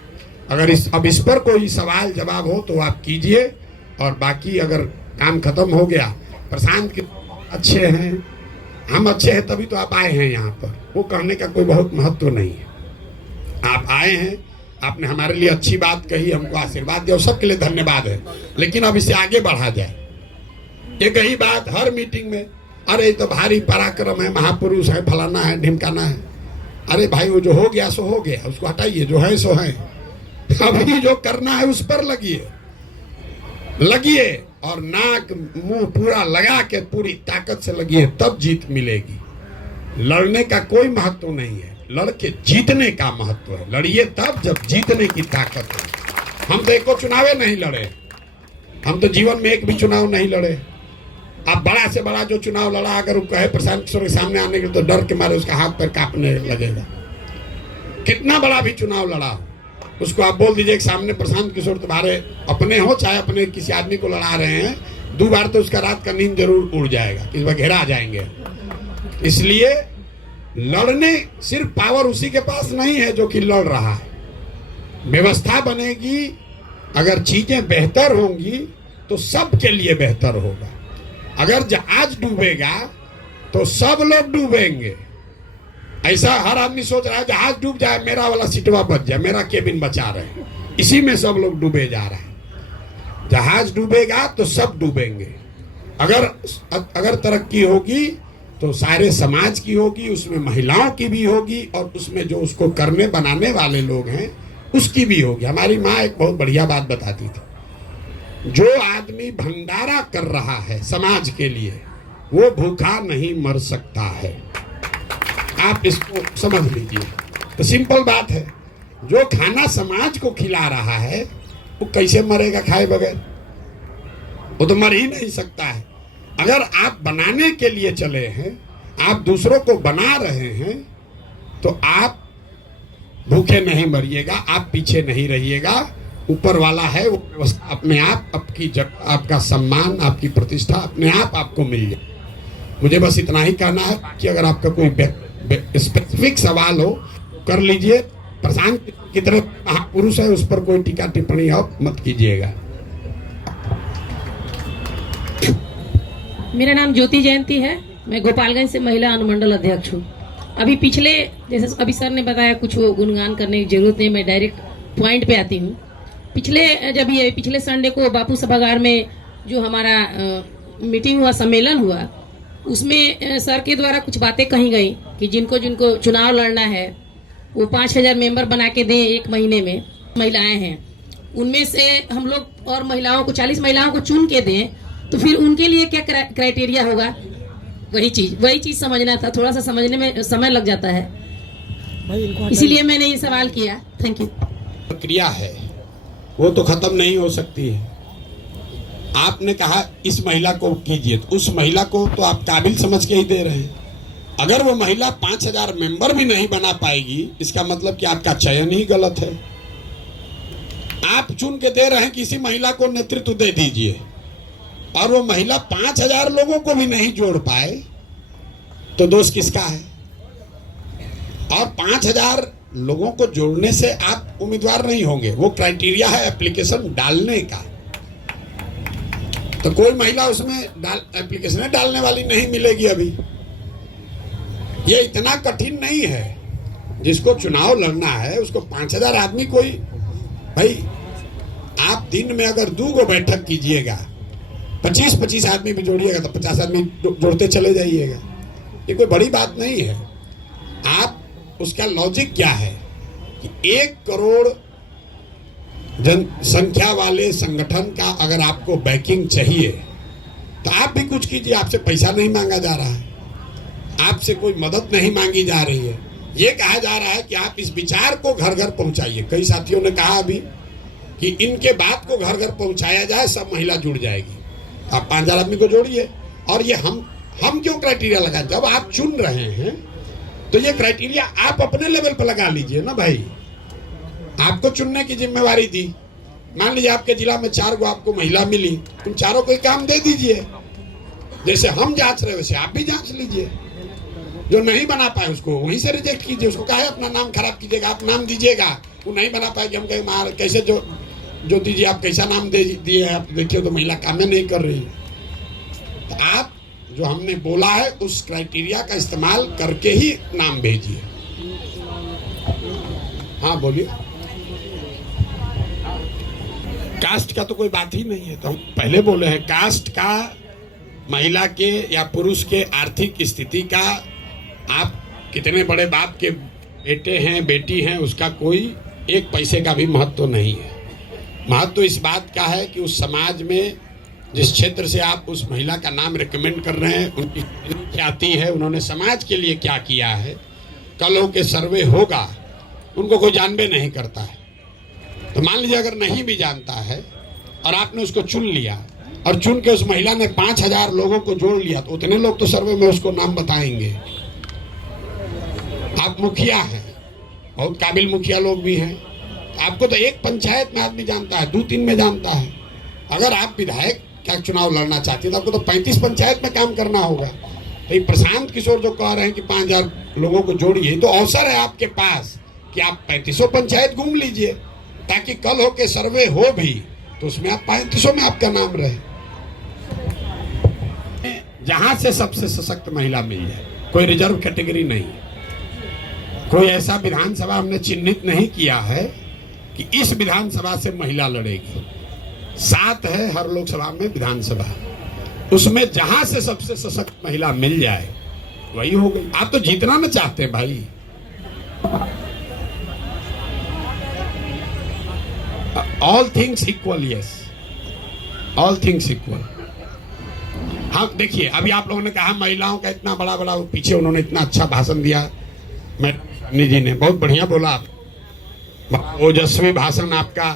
अगर इस पर कोई सवाल जवाब हो तो आप कीजिए, और बाकी अगर काम खत्म हो गया, प्रशांत के अच्छे हैं, हम अच्छे हैं तभी तो आप आए हैं यहाँ पर, वो कहने का कोई बहुत महत्व नहीं है। आप आए हैं, आपने हमारे लिए अच्छी बात कही, हमको आशीर्वाद दिया, सबके लिए धन्यवाद है। लेकिन अब इसे आगे बढ़ा जाए। ये कही बात हर मीटिंग में, अरे ये तो भारी पराक्रम है, महापुरुष है, फलाना है, ढिमकाना है। अरे भाई वो जो हो गया सो हो गया, उसको हटाइए, जो है सो है। अभी जो करना है उस पर लगिए और नाक मुंह पूरा लगा के पूरी ताकत से लगिए, तब जीत मिलेगी। लड़ने का कोई महत्व नहीं है, लड़के जीतने का महत्व है। लड़िए तब जब जीतने की ताकत है। हम तो एको चुनावे नहीं लड़े, हम तो जीवन में एक भी चुनाव नहीं लड़े। अब बड़ा से बड़ा जो चुनाव लड़ा, अगर वो कहे प्रशांत किशोर के सामने आने के तो डर के मारे उसका हाथ पैर कांपने लगेगा। कितना बड़ा भी चुनाव लड़ा, उसको आप बोल दीजिए कि सामने प्रशांत किशोर तुम्हारे अपने हो, चाहे अपने किसी आदमी को लड़ा रहे हैं, 2 बार तो उसका रात का नींद जरूर उड़ जाएगा, इस बार घेरा जाएंगे। इसलिए लड़ने सिर्फ पावर उसी के पास नहीं है जो कि लड़ रहा है। व्यवस्था बनेगी, अगर चीजें बेहतर होंगी तो सबके लिए बेहतर होगा। अगर जहाज डूबेगा तो सब लोग डूबेंगे। ऐसा हर आदमी सोच रहा है जहाज डूब जाए, मेरा वाला सीटवा बच जाए, मेरा केबिन बचा रहे, इसी में सब लोग डूबे जा रहे हैं। जहाज डूबेगा तो सब डूबेंगे। अगर तरक्की होगी तो सारे समाज की होगी, उसमें महिलाओं की भी होगी, और उसमें जो उसको करने बनाने वाले लोग हैं उसकी भी होगी। हमारी माँ एक बहुत बढ़िया बात बताती थी जो आदमी भंडारा कर रहा है समाज के लिए, वो भूखा नहीं मर सकता है। आप इसको समझ लीजिए। तो सिंपल बात है, जो खाना समाज को खिला रहा है वो कैसे मरेगा खाए बगैर? वो तो मर ही नहीं सकता है। अगर आप बनाने के लिए चले हैं, आप दूसरों को बना रहे हैं, तो आप भूखे नहीं मरिएगा, आप पीछे नहीं रहिएगा। ऊपर वाला है वो व्यवस्था अपने आप, आपकी जगह, आपका सम्मान, आपकी प्रतिष्ठा अपने आप आपको मिल जाए। मुझे बस इतना ही कहना है कि अगर आपका कोई स्पेसिफिक सवाल हो कर लीजिए। प्रशांत की तरह महापुरुष है, उस पर कोई टीका टिप्पणी आप मत कीजिएगा। मेरा नाम ज्योति जयंती है, मैं गोपालगंज से महिला अनुमंडल अध्यक्ष हूँ। अभी पिछले, जैसे अभी सर ने बताया, कुछ वो गुणगान करने की जरूरत नहीं, मैं डायरेक्ट पॉइंट पे आती हूँ। पिछले संडे को बापू सभागार में जो हमारा मीटिंग हुआ, सम्मेलन हुआ, उसमें सर के द्वारा कुछ बातें कही गई कि जिनको जिनको चुनाव लड़ना है वो 5000 मेंबर बना के दें 1 महीने में। महिलाएं हैं, उनमें से हम लोग और महिलाओं को 40 महिलाओं को चुन के दें, तो फिर उनके लिए क्या क्राइटेरिया होगा? वही चीज समझना था। थोड़ा सा समझने में समय लग जाता है, इसीलिए मैंने ये सवाल किया। Thank you. प्रक्रिया है वो तो खत्म नहीं हो सकती है। आपने कहा इस महिला को कीजिए, तो उस महिला को तो आप काबिल समझ के ही दे रहे हैं। अगर वो महिला 5000 मेंबर भी नहीं बना पाएगी, इसका मतलब कि आपका चयन ही गलत है। आप चुन के दे रहे हैं कि किसी महिला को नेतृत्व दे दीजिए, और वो महिला 5000 लोगों को भी नहीं जोड़ पाए, तो दोष किसका है? और 5000 लोगों को जोड़ने से आप उम्मीदवार नहीं होंगे। वो क्राइटेरिया है एप्लीकेशन डालने का। तो कोई महिला उसमें एप्लीकेशन डालने वाली नहीं मिलेगी अभी। ये इतना कठिन नहीं है। जिसको चुनाव लड़ना है उसको 5000 आदमी, कोई भाई आप दिन में अगर 2 गो बैठक कीजिएगा, 25-25 आदमी भी जोड़िएगा, तो 50 आदमी जोड़ते चले जाइएगा। ये कोई बड़ी बात नहीं है। आप उसका लॉजिक क्या है कि 1 करोड़ जनसंख्या वाले संगठन का अगर आपको बैकिंग चाहिए, तो आप भी कुछ कीजिए। आपसे पैसा नहीं मांगा जा रहा है, आपसे कोई मदद नहीं मांगी जा रही है। ये कहा जा रहा है कि आप इस विचार को घर घर पहुंचाइए। कई साथियों ने कहा अभी कि इनके बात को घर घर पहुंचाया जाए, सब महिला जुड़ जाएगी। आप 5000 आदमी को जोड़िए। और ये हम क्यों क्राइटेरिया लगा? जब आप चुन रहे हैं तो ये क्राइटेरिया आप अपने लेवल पर लगा लीजिए ना भाई। आपको चुनने की जिम्मेवारी दी। मान लीजिए आपके जिला में 4 गो आपको महिला मिली, तुम चारों को काम दे दीजिए। जैसे हम जांच रहे वैसे आप भी जांच लीजिए। जो नहीं बना पाए उसको वहीं से रिजेक्ट कीजिए। उसको कहा है अपना नाम खराब कीजिएगा, आप नाम दीजिएगा। वो नहीं बना पाएगी, हम कहें मार कैसे जो दीजिए, आप कैसा नाम दे दिए हैं, आप देखिए तो महिला काम नहीं कर रही है। तो आप जो हमने बोला है उस क्राइटेरिया का इस्तेमाल करके ही नाम भेजिए। हाँ बोलिए। कास्ट का तो कोई बात ही नहीं है। तो हम पहले बोले हैं, कास्ट का, महिला के या पुरुष के आर्थिक स्थिति का, आप कितने बड़े बाप के बेटे हैं बेटी हैं, उसका कोई 1 पैसे का भी महत्व नहीं है। महत्व इस बात का है कि उस समाज में जिस क्षेत्र से आप उस महिला का नाम रिकमेंड कर रहे हैं, उनकी ख्याति है, उन्होंने समाज के लिए क्या किया है। कल हो के सर्वे होगा, उनको कोई जानबे नहीं करता है। तो मान लीजिए अगर नहीं भी जानता है और आपने उसको चुन लिया, और चुन के उस महिला ने 5000 लोगों को जोड़ लिया, तो उतने लोग तो सर्वे में उसको नाम बताएंगे। आप मुखिया हैं, बहुत काबिल मुखिया लोग भी हैं, आपको तो 1 पंचायत में आदमी जानता है, 2-3 में जानता है। अगर आप विधायक का चुनाव लड़ना चाहते हैं तो आपको तो 35 पंचायत में काम करना होगा। तो प्रशांत किशोर जो कह रहे हैं कि 5000 लोगों को जोड़िए, तो अवसर है आपके पास कि आप 3500 पंचायत घूम लीजिए, ताकि कल हो के सर्वे हो भी तो उसमें आप 3500 में आपका नाम रहे। जहां से सबसे सशक्त महिला मिल जाए, कोई रिजर्व कैटेगरी नहीं, कोई ऐसा विधानसभा हमने चिन्हित नहीं किया है कि इस विधानसभा से महिला लड़ेगी। 7 है हर लोकसभा में विधानसभा, उसमें जहां से सबसे सशक्त महिला मिल जाए वही हो गई। आप तो जीतना ना चाहते भाई। All things equal, yes. All things equal. हाँ देखिए, अभी आप लोगों ने कहा महिलाओं का इतना बड़ा बड़ा, पीछे उन्होंने इतना अच्छा भाषण दिया, मैडम जी ने बहुत बढ़िया बोला। आप ओजस्वी भाषण आपका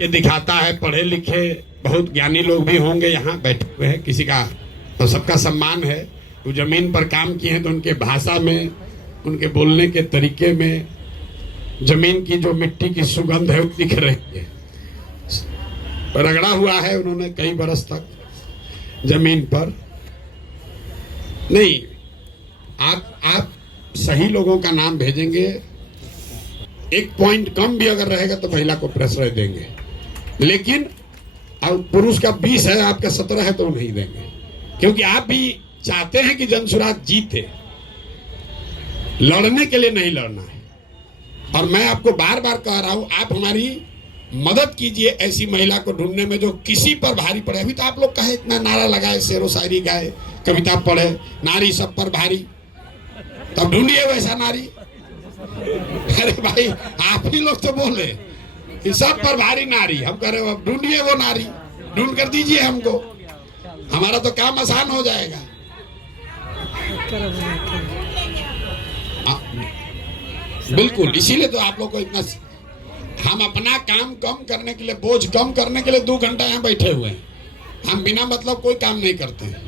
ये दिखाता है पढ़े लिखे बहुत ज्ञानी लोग भी होंगे यहाँ बैठे हुए हैं, किसी का तो सबका सम्मान है। वो जमीन पर काम किए हैं तो उनके भाषा में, उनके बोलने के तरीके में जमीन की जो मिट्टी की सुगंध है वो दिख रही है। रगड़ा हुआ है उन्होंने कई बरस तक जमीन पर। नहीं, आप सही लोगों का नाम भेजेंगे, एक पॉइंट कम भी अगर रहेगा तो महिला को प्रश्रय देंगे, लेकिन अब पुरुष का 20 है आपका 17 है तो नहीं देंगे, क्योंकि आप भी चाहते हैं कि जनसुराज जीते, लड़ने के लिए नहीं लड़ना है। और मैं आपको बार बार कह रहा हूं, आप हमारी मदद कीजिए ऐसी महिला को ढूंढने में जो किसी पर भारी पड़े। अभी तो आप लोग कहे इतना नारा लगाए, शेरो शायरी गाए, कविता पढ़े, नारी सब पर भारी, तब ढूंढिए वैसा नारी। अरे भाई आप ही लोग तो बोले कि सब पर भारी नारी, हम कह रहे हो अब ढूंढिए वो नारी, ढूंढ कर दीजिए हमको, हमारा तो काम आसान हो जाएगा। बिल्कुल, इसीलिए तो आप लोग को इतना, हम अपना काम कम करने के लिए, बोझ कम करने के लिए 2 घंटा यहाँ बैठे हुए हैं। हम बिना मतलब कोई काम नहीं करते हैं।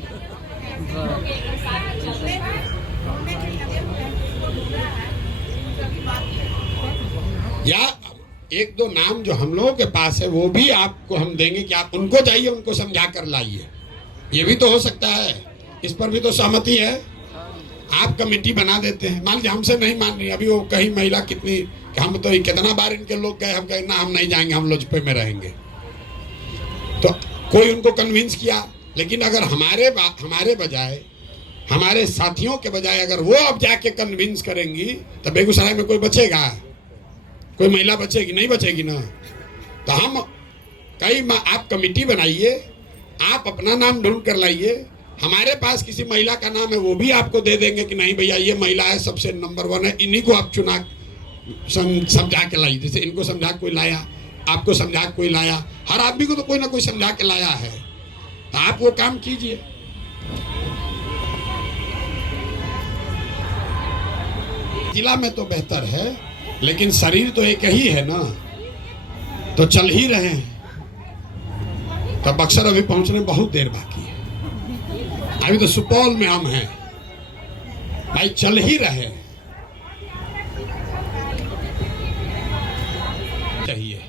या 1-2 नाम जो हम लोगों के पास है वो भी आपको हम देंगे कि आप उनको जाइए, उनको समझा कर लाइए। ये भी तो हो सकता है, इस पर भी तो सहमति है। आप कमेटी बना देते हैं, मान लीजिए हमसे नहीं मान रही, अभी वो कहीं महिला कितनी, हम तो कितना बार इनके लोग गए, हम कहे ना हम नहीं जाएंगे, हम लोजपे में रहेंगे, तो कोई उनको कन्विंस किया। लेकिन अगर हमारे बजाय, हमारे साथियों के बजाय अगर वो अब जाके कन्विंस करेंगी तो बेगूसराय में कोई बचेगा? कोई महिला बचेगी? नहीं बचेगी ना। तो हम आप कमेटी बनाइए, आप अपना नाम ढूंढ कर लाइए, हमारे पास किसी महिला का नाम है वो भी आपको दे देंगे कि नहीं भैया ये महिला है, सबसे नंबर 1 है, इन्हीं को आप चुना समझा के लाइए। जैसे इनको समझा कोई लाया, आपको समझा कोई लाया, हर आदमी को तो कोई ना कोई समझा के लाया है, तो आप वो काम कीजिए। जिला में तो बेहतर है, लेकिन शरीर तो एक ही है ना, तो चल ही रहे हैं। तब बक्सर अभी पहुंचने बहुत देर बाकी है, अभी तो सुपौल में हम हैं भाई, चल ही रहे चाहिए।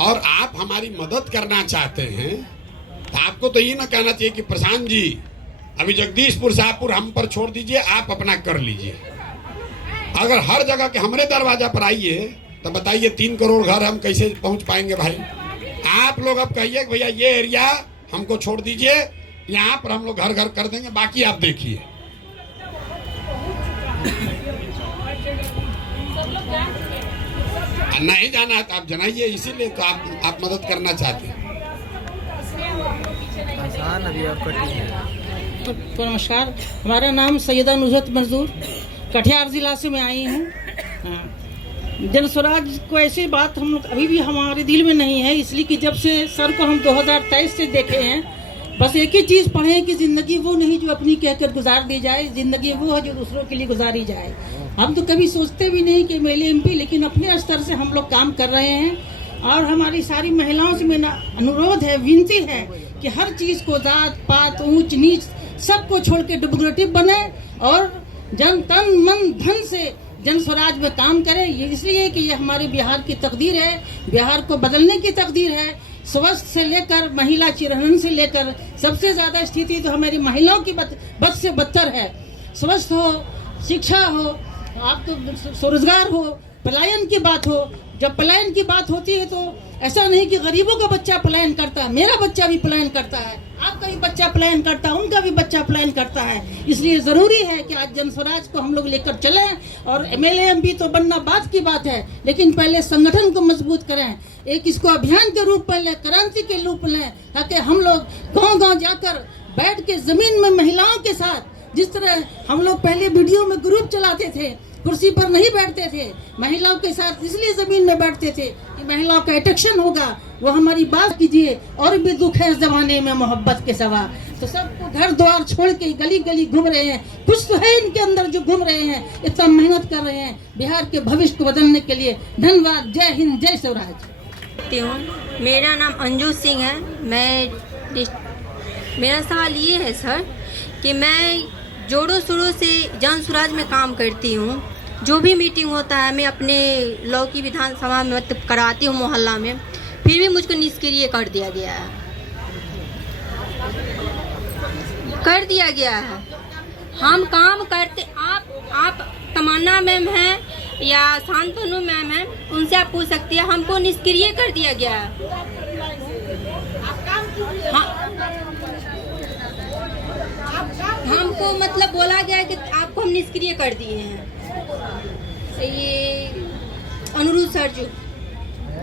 और आप हमारी मदद करना चाहते हैं तो आपको तो ये ना कहना चाहिए कि प्रशांत जी अभी जगदीशपुर शाहपुर हम पर छोड़ दीजिए, आप अपना कर लीजिए। अगर हर जगह के हमारे दरवाजा पर आइए तो बताइए 3 करोड़ घर हम कैसे पहुंच पाएंगे भाई? आप लोग अब कहिए कि भैया ये एरिया हमको छोड़ दीजिए, यहाँ पर हम लोग घर घर कर देंगे, बाकी आप देखिए। नहीं जाना है तो आप जनाइए, इसीलिए तो आप मदद करना चाहते हैं। तो नमस्कार, हमारा नाम सैयदा नुसरत मंजूर, कटिहार जिला से मैं आई हूँ। जनस्वराज को ऐसी बात हम लोग अभी भी हमारे दिल में नहीं है, इसलिए कि जब से सर को हम 2023 से देखे हैं, बस एक ही चीज़ पढ़े हैं कि ज़िंदगी वो नहीं जो अपनी कहकर गुजार दी जाए, ज़िंदगी वो है जो दूसरों के लिए गुजारी जाए। हम तो कभी सोचते भी नहीं कि मेरे एमपी, लेकिन अपने स्तर से हम लोग काम कर रहे हैं। और हमारी सारी महिलाओं से मेरा अनुरोध है, विनती है कि हर चीज़ को, जात पात ऊंच नीच सबको छोड़ के डेमोक्रेटिक बने और जन तन मन धन से जन स्वराज में काम करें। ये इसलिए कि ये हमारे बिहार की तकदीर है, बिहार को बदलने की तकदीर है। स्वास्थ्य से लेकर महिला चिरहरण से लेकर सबसे ज़्यादा स्थिति तो हमारी महिलाओं की बद से बदतर है। स्वास्थ्य हो, शिक्षा हो, आप तो स्वरोजगार हो, पलायन की बात हो। जब पलायन की बात होती है तो ऐसा नहीं कि गरीबों का बच्चा पलायन करता है, मेरा बच्चा भी पलायन करता है, आपका भी बच्चा पलायन करता है, उनका भी बच्चा पलायन करता है। इसलिए ज़रूरी है कि आज जनस्वराज को हम लोग लेकर चलें। और एमएलए एमपी तो बनना बात की बात है, लेकिन पहले संगठन को मजबूत करें, एक इसको अभियान के रूप में लें, क्रांति के रूप में लें, ताकि हम लोग गाँव-गाँव जाकर बैठ के ज़मीन में महिलाओं के साथ, जिस तरह हम लोग पहले वीडियो में ग्रुप चलाते थे, कुर्सी पर नहीं बैठते थे, महिलाओं के साथ इसलिए ज़मीन में बैठते थे कि महिलाओं का अट्रैक्शन होगा, वो हमारी बात कीजिए। और भी दुख है इस जमाने में मोहब्बत के सिवा। तो सबको घर द्वार छोड़ के गली गली घूम रहे हैं। कुछ तो है इनके अंदर जो घूम रहे हैं, इतना मेहनत कर रहे हैं बिहार के भविष्य को बदलने के लिए। धन्यवाद। जय हिंद, जय स्वराज। मेरा नाम अंजू सिंह है। मेरा सवाल ये है सर कि मैं जोड़ों शोरों से जन स्वराज में काम करती हूँ। जो भी मीटिंग होता है मैं अपने लौकी विधानसभा में मतलब कराती हूँ मोहल्ला में, फिर भी मुझको निष्क्रिय कर दिया गया है। हम काम करते, आप तमन्ना मैम हैं या शांतनु मैम हैं, उनसे आप पूछ सकती है। हमको निष्क्रिय कर दिया गया है। हमको मतलब बोला गया कि आपको हम निष्क्रिय कर दिए हैं। ये अनुरुद्ध सर जो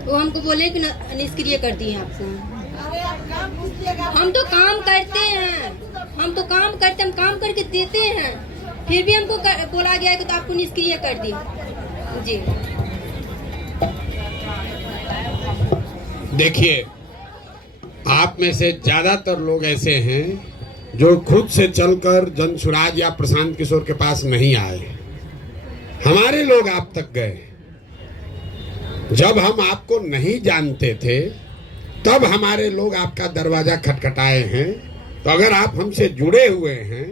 वो हमको बोले कि निष्क्रिय कर दिए आपको। हम तो काम करते हैं, हम काम करके देते हैं, फिर भी हमको बोला गया कि तो आपको निष्क्रिय कर दिए। जी देखिए, आप में से ज्यादातर लोग ऐसे हैं जो खुद से चलकर जन स्वराज या प्रशांत किशोर के पास नहीं आए। हमारे लोग आप तक गए। जब हम आपको नहीं जानते थे तब हमारे लोग आपका दरवाजा खटखटाए हैं। तो अगर आप हमसे जुड़े हुए हैं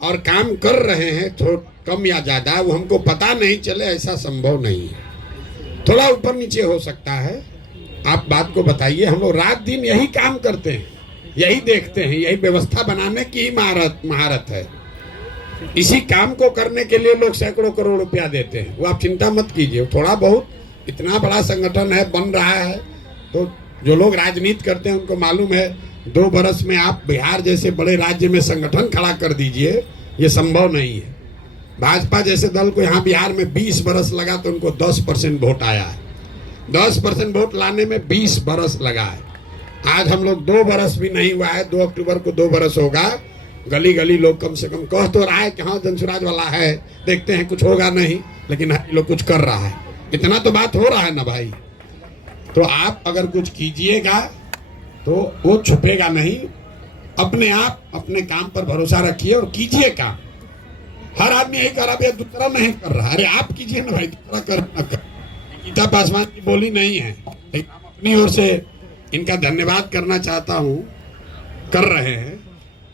और काम कर रहे हैं, थोड़ा कम या ज्यादा, वो हमको पता नहीं चले, ऐसा संभव नहीं है। थोड़ा ऊपर नीचे हो सकता है, आप बात को बताइए। हम लोग रात दिन यही काम करते हैं, यही देखते हैं, यही व्यवस्था बनाने की महारत है। इसी काम को करने के लिए लोग सैकड़ों करोड़ रुपया देते हैं। वो आप चिंता मत कीजिए। थोड़ा बहुत, इतना बड़ा संगठन है, बन रहा है, तो जो लोग राजनीति करते हैं उनको मालूम है 2 बरस में आप बिहार जैसे बड़े राज्य में संगठन खड़ा कर दीजिए, ये संभव नहीं है। भाजपा जैसे दल को यहाँ बिहार में 20 बरस लगा तो उनको 10% वोट आया है। 10% वोट लाने में 20 बरस लगा है। आज हम लोग 2 बरस भी नहीं हुआ है, 2 अक्टूबर को 2 बरस होगा। गली गली लोग कम से कम कह तो रहा है कि हाँ जन स्वराज वाला है, देखते हैं कुछ होगा नहीं, लेकिन लोग कुछ कर रहा है। इतना तो बात हो रहा है ना भाई। तो आप अगर कुछ कीजिएगा तो वो छुपेगा नहीं। अपने आप अपने काम पर भरोसा रखिए और कीजिए काम। हर आदमी यही कर रहा है, दूसरा नहीं कर रहा। अरे आप कीजिए ना भाई, दूसरा कर ना कर। गीता पासवान की बोली नहीं है, लेकिन अपनी ओर से इनका धन्यवाद करना चाहता हूँ, कर रहे हैं।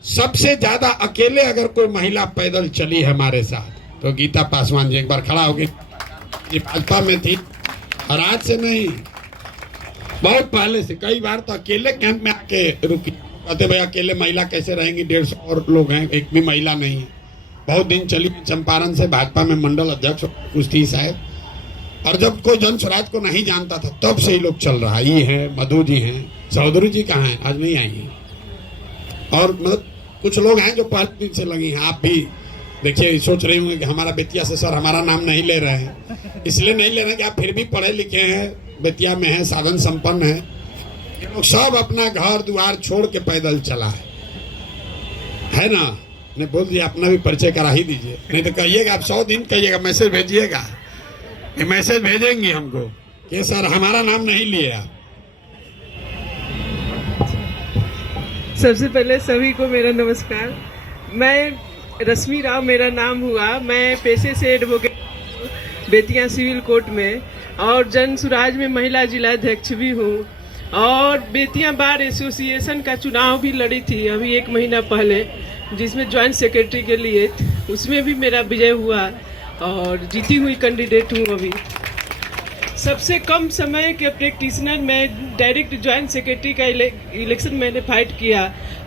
सबसे ज्यादा अकेले अगर कोई महिला पैदल चली है हमारे साथ तो गीता पासवान जी। एक बार खड़ा हो गई, भाजपा में थी और आज से नहीं, बहुत पहले से। कई बार तो अकेले कैंप में आके रुकी, कहते भाई अकेले महिला कैसे रहेंगी, 150 और लोग हैं, एक भी महिला नहीं है। बहुत दिन चली चंपारण से, भाजपा में मंडल अध्यक्ष कुछ थी शायद। और जब कोई जन स्वराज को नहीं जानता था तब से ही लोग चल रहा है। ये है मधु जी हैं, चौधरी जी कहाँ हैं, आज नहीं आई हैं। और मतलब कुछ लोग हैं जो पहले दिन से लगी हैं। आप भी देखिए, सोच रही होंगे कि हमारा बेतिया से सर हमारा नाम नहीं ले रहे हैं। इसलिए नहीं ले रहे हैं कि आप फिर भी पढ़े लिखे हैं, बेतिया में हैं, साधन संपन्न हैं। ये लोग सब अपना घर द्वार छोड़ के पैदल चला है ना। ने बोल दिया, अपना भी परिचय करा ही दीजिए, नहीं तो कहिएगा आप 100 दिन कहिएगा, मैसेज भेजिएगा, ये मैसेज भेजेंगे हमको कि सर हमारा नाम नहीं लिया। सबसे पहले सभी को मेरा नमस्कार। मैं रश्मि राव मेरा नाम हुआ। मैं पेशे से एडवोकेट बेतिया सिविल कोर्ट में और जन स्वराज में महिला जिलाध्यक्ष भी हूँ। और बेतिया बार एसोसिएशन का चुनाव भी लड़ी थी अभी 1 महीना पहले, जिसमें ज्वाइंट सेक्रेटरी के लिए, उसमें भी मेरा विजय हुआ और जीती हुई कैंडिडेट हूँ अभी। सबसे कम समय के प्रैक्टिशनर में डायरेक्ट ज्वाइंट सेक्रेटरी का इलेक्शन मैंने फाइट किया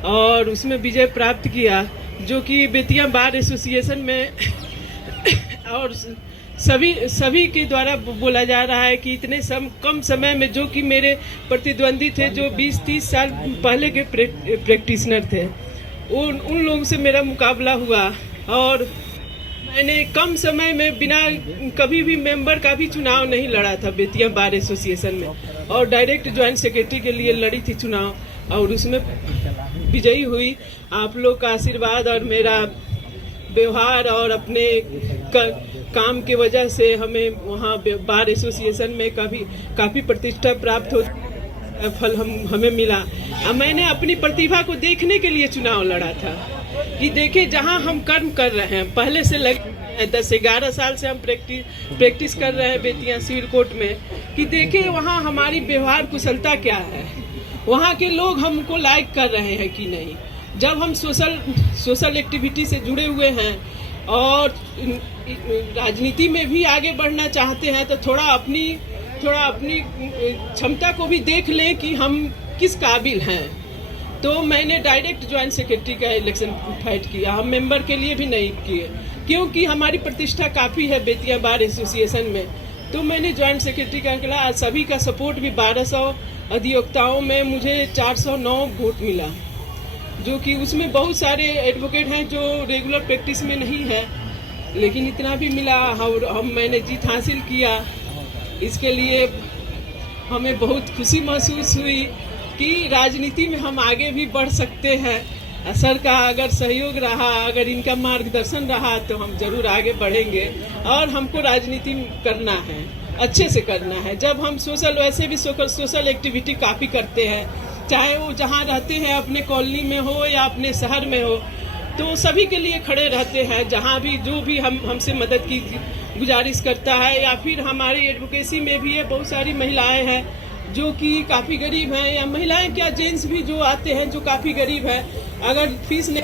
और उसमें विजय प्राप्त किया, जो कि बेतिया बार एसोसिएशन में और सभी के द्वारा बोला जा रहा है कि इतने कम समय में, जो कि मेरे प्रतिद्वंदी थे जो 20-30 साल पहले के प्रैक्टिशनर थे, उन लोगों से मेरा मुकाबला हुआ। और मैंने कम समय में बिना कभी भी मेंबर का भी चुनाव नहीं लड़ा था बेतिया बार एसोसिएशन में, और डायरेक्ट ज्वाइंट सेक्रेटरी के लिए लड़ी थी चुनाव और उसमें विजयी हुई। आप लोग का आशीर्वाद और मेरा व्यवहार और अपने काम के वजह से हमें वहाँ बार एसोसिएशन में काफ़ी प्रतिष्ठा प्राप्त होती। फल हमें मिला। अब मैंने अपनी प्रतिभा को देखने के लिए चुनाव लड़ा था कि देखे जहां हम कर्म कर रहे हैं, पहले से लगे 10-11 साल से हम प्रैक्टिस कर रहे हैं बेतिया सिविल कोर्ट में, कि देखे वहां हमारी व्यवहार कुशलता क्या है, वहां के लोग हमको लाइक कर रहे हैं कि नहीं। जब हम सोशल एक्टिविटी से जुड़े हुए हैं और राजनीति में भी आगे बढ़ना चाहते हैं तो थोड़ा अपनी क्षमता को भी देख लें कि हम किस काबिल हैं। तो मैंने डायरेक्ट ज्वाइंट सेक्रेटरी का इलेक्शन फाइट किया, हम मेंबर के लिए भी नहीं किए, क्योंकि हमारी प्रतिष्ठा काफ़ी है बेतिया बार एसोसिएशन में। तो मैंने ज्वाइंट सेक्रेटरी का निकला, सभी का सपोर्ट भी 1200 अधिवक्ताओं में मुझे 409 वोट मिला, जो कि उसमें बहुत सारे एडवोकेट हैं जो रेगुलर प्रैक्टिस में नहीं है, लेकिन इतना भी मिला और मैंने जीत हासिल किया। इसके लिए हमें बहुत खुशी महसूस हुई कि राजनीति में हम आगे भी बढ़ सकते हैं। सर का अगर सहयोग रहा, अगर इनका मार्गदर्शन रहा तो हम जरूर आगे बढ़ेंगे। और हमको राजनीति करना है, अच्छे से करना है। जब हम वैसे भी सोशल एक्टिविटी काफ़ी करते हैं, चाहे वो जहाँ रहते हैं अपने कॉलोनी में हो या अपने शहर में हो, तो सभी के लिए खड़े रहते हैं। जहाँ भी जो भी हमसे मदद की गुजारिश करता है, या फिर हमारी एडवोकेसी में भी है बहुत सारी महिलाएं हैं जो कि काफ़ी गरीब हैं, या महिलाएं क्या जेंट्स भी जो आते हैं जो काफ़ी गरीब हैं, अगर फीस नहीं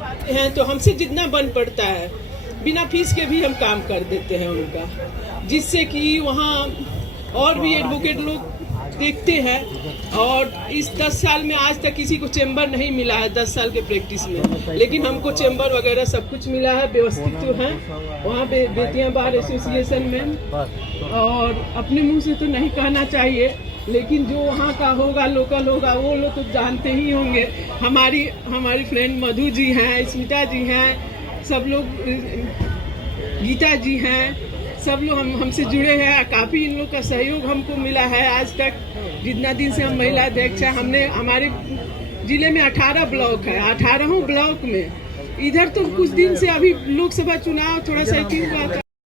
पाते हैं तो हमसे जितना बन पड़ता है बिना फीस के भी हम काम कर देते हैं उनका, जिससे कि वहाँ और भी एडवोकेट लोग देखते हैं। और इस 10 साल में आज तक किसी को चैम्बर नहीं मिला है 10 साल के प्रैक्टिस में, लेकिन हमको चैम्बर वगैरह सब कुछ मिला है, व्यवस्थित तो है वहाँ पे बेतिया बार एसोसिएशन में। और अपने मुंह से तो नहीं कहना चाहिए, लेकिन जो वहाँ का होगा, लोकल होगा, वो लोग तो जानते ही होंगे। हमारी फ्रेंड मधु जी हैं, स्मिता जी हैं, सब लोग, गीता जी हैं, सब लोग हमसे जुड़े हैं। काफ़ी इन लोग का सहयोग हमको मिला है आज तक, जितना दिन से हम महिला अध्यक्ष हैं। हमारे जिले में 18 ब्लॉक है, 18 ब्लॉक में इधर तो कुछ दिन से अभी लोकसभा चुनाव थोड़ा सा हुआ था।